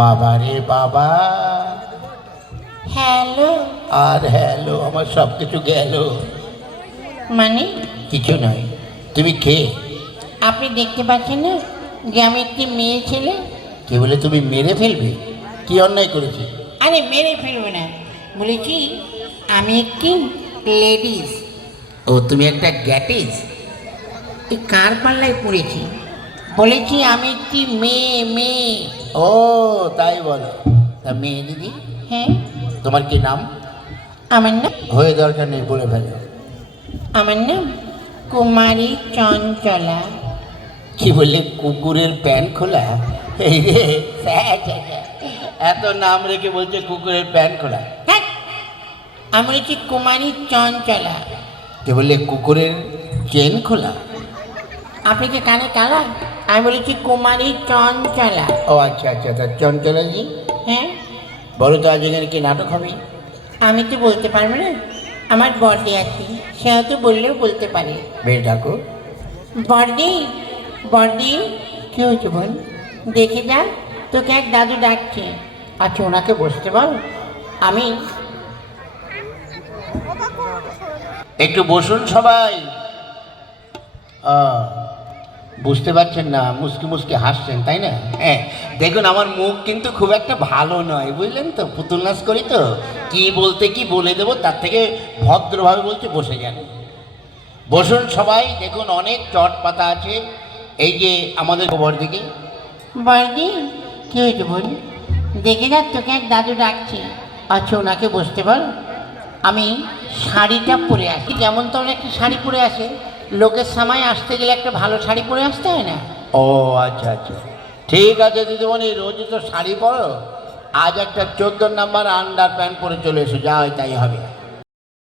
বাবা রে বাবা, হ্যালো। আর হ্যালো, আমার সব কিছু গেল। মানে কিছু নয়। তুমি কে? আপনি দেখতে পাচ্ছেন না যে আমি একটি মেয়ে ছেলে? কে বলে তুমি মেরে ফেলবে? কি অন্যায় করেছি? আরে মেরে ফেলবো না, বলেছি আমি একটি লেডিস। ও, তুমি একটা গ্যাটিস? এই কার পাল্লায় পড়েছি? বলেছি আমি একটি মেয়ে। ও তাই বলো। তা মেয়ে দিদি, হ্যাঁ। তোমার কি নাম? আমার নাম হয়ে দরকার নেই, বলে ফেলো। আমার নাম কুমারী চঞ্চলা। কি বললে? কুকুরের প্যান্ট খোলা? এই রে, এত নাম রেখে বলছে কুকুরের প্যান্ট খোলা? হ্যাঁ, আমি বলেছি কুমারী চঞ্চলা। কে বললে কুকুরের চেন খোলা? আপনি কি কানে কালা? আমি বলেছি কুমারী চঞ্চলা। ও আচ্ছা আচ্ছা, তা চঞ্চলাজি হ্যাঁ, বলো তো আজ এখানে কি নাটক হবে? আমি তো বলতে পারবো না, আমার বর্দি আছে, সেহেতু বললেও বলতে পারে। বেশ, ডাকো। বর্দি, বর্দি। কি হয়েছে বোন? দেখে যা, তোকে এক দাদু ডাকছে। আচ্ছা, ওনাকে বসতে বল। আমি একটু বসুন সবাই। বুঝতে পারছেন না, মুসকি মুসকি হাসছেন তাই না? হ্যাঁ, দেখুন আমার মুখ কিন্তু খুব একটা ভালো নয়, বুঝলেন তো? পুতুল নাচ করি তো, কি বলতে কি বলে দেবো, তার থেকে ভদ্রভাবে বলতে বসে যান। বসুন সবাই। দেখুন অনেক চট পাতা আছে। এই যে আমাদের গোবর দিকে। বর্দি, কি হয়েছে বোন? দেখে যা, তোকে এক দাদু ডাকছে। আচ্ছা, ওনাকে বসতে বল। আমি শাড়িটা পরে আসি, যেমন তোর একটা শাড়ি পরে আসে, লোকের সামায় আসতে গেলে একটা ভালো শাড়ি পরে আসতে হয় না? ও আচ্ছা আচ্ছা, ঠিক আছে দিদিমণি, রোজই তো শাড়ি পরো, আজ একটা 14 নাম্বার আন্ডার প্যান্ট পরে চলে এসো, যা হয় তাই হবে।